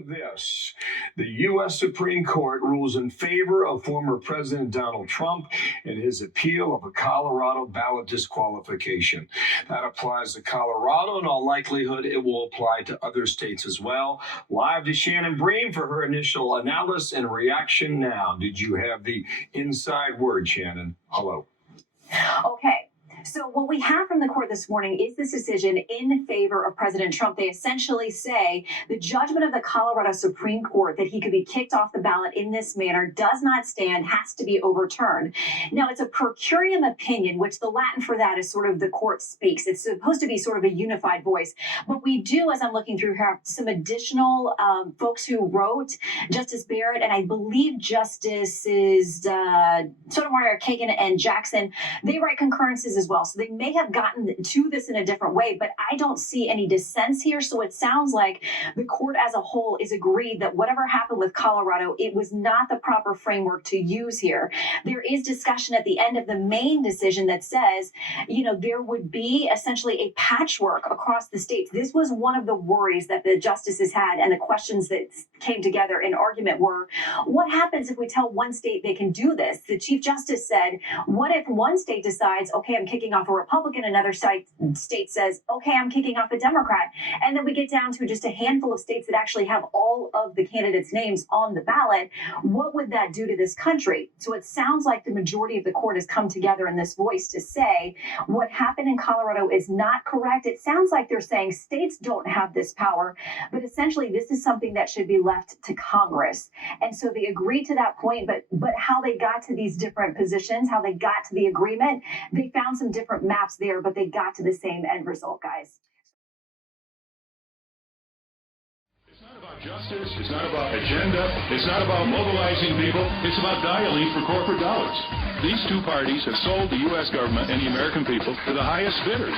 Breaking this, the U.S. Supreme Court rules in favor of former President Donald Trump in his appeal of a Colorado ballot disqualification. That applies to Colorado. In all likelihood, it will apply to other states as well. Live to Shannon Bream for her initial analysis and reaction now. Did you have the inside word, Shannon? Hello. Okay. So what we have from the court this morning is this decision in favor of President Trump. They essentially say the judgment of the Colorado Supreme Court that he could be kicked off the ballot in this manner does not stand, has to be overturned. Now, it's a per curiam opinion, which the Latin for that is sort of the court speaks. It's supposed to be sort of a unified voice. But we do, as I'm looking through here, some additional folks who wrote, Justice Barrett, and I believe Justices Sotomayor, Kagan, and Jackson. They write concurrences as well. So they may have gotten to this in a different way, but I don't see any dissents here. So it sounds like the court as a whole is agreed that whatever happened with Colorado, it was not the proper framework to use here. There is discussion at the end of the main decision that says, you know, there would be essentially a patchwork across the states. This was one of the worries that the justices had, and the questions that came together in argument were, what happens if we tell one state they can do this? The Chief Justice said, what if one state decides, okay, I'm kicking off a Republican, another state says, okay, I'm kicking off a Democrat. And then we get down to just a handful of states that actually have all of the candidates' names on the ballot. What would that do to this country? So it sounds like the majority of the court has come together in this voice to say what happened in Colorado is not correct. It sounds like they're saying states don't have this power, but essentially this is something that should be left to Congress. And so they agreed to that point, but how they got to these different positions, how they got to the agreement, they found some different maps there, but they got to the same end result, guys. It's not about justice, it's not about agenda, it's not about mobilizing people, it's about dialing for corporate dollars. These two parties have sold the U.S. government and the American people to the highest bidders.